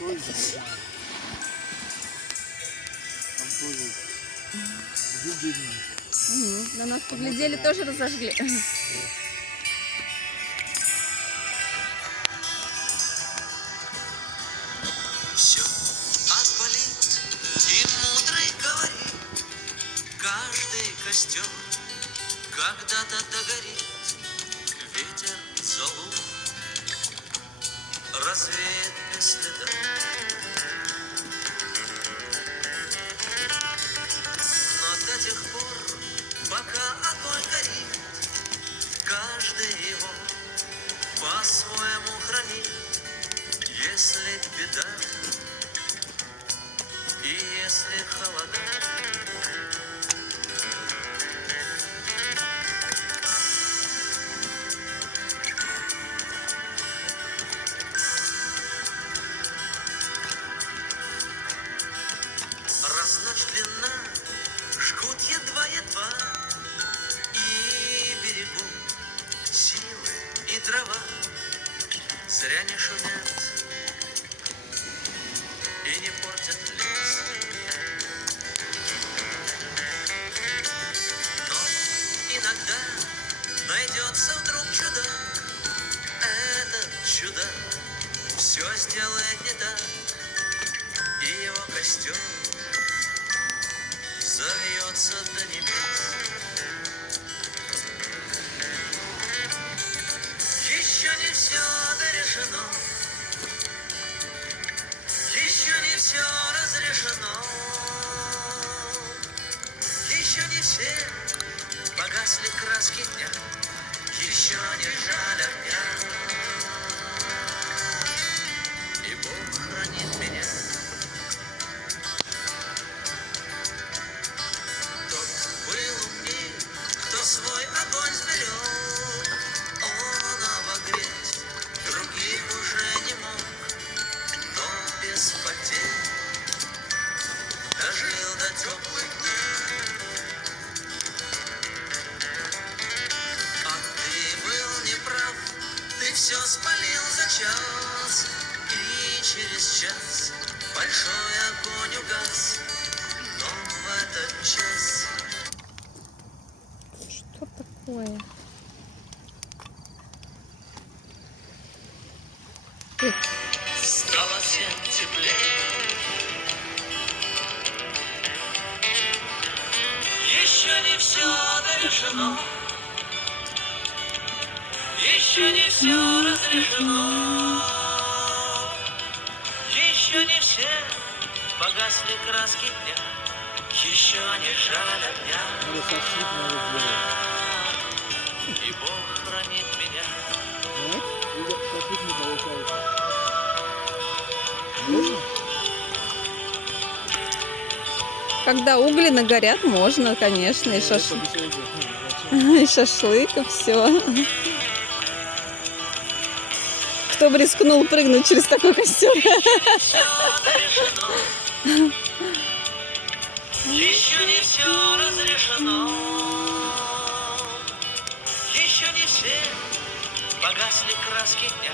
тоже, да. Там тоже видно. На нас поглядели, тоже разожгли. Все отболит, и мудрый говорит, каждый костер когда-то догорит, ветер зову развеет без следа. Но до тех пор, пока огонь горит, каждый его по-своему хранит. Если беда и если холода, раз ночь длинна, жгут едва-едва, и берегу силы и дрова зря не шумят и не портят лес. Но иногда найдется вдруг чудак, этот чудак все сделает не так, и его костер завьется до небес. Еще не все дорешено, еще не все разрешено, еще не все погасли краски дня, еще не жаль огня. И Бог хранит меня. Тот был умней, кто свой огонь сберег, он обогреть других уже не мог, но без потерь дожил до теплых дней. А ты был неправ, ты все спалил за час, и через час большой огонь угас, но в этот час Что такое? стало всем теплее. Еще не все дорешено, еще не все разрешено, еще не все погасли краски дня, еще не жаль огня. Надо сосуд надо сделать. И Бог хранит меня. Нет? Или сосуд не получается. Можно? Когда угли нагорят, можно, конечно, и шашлык, и шашлык, и все. Кто бы рискнул прыгнуть через такой костер? Еще не все разрешено, еще не все погасли краски дня,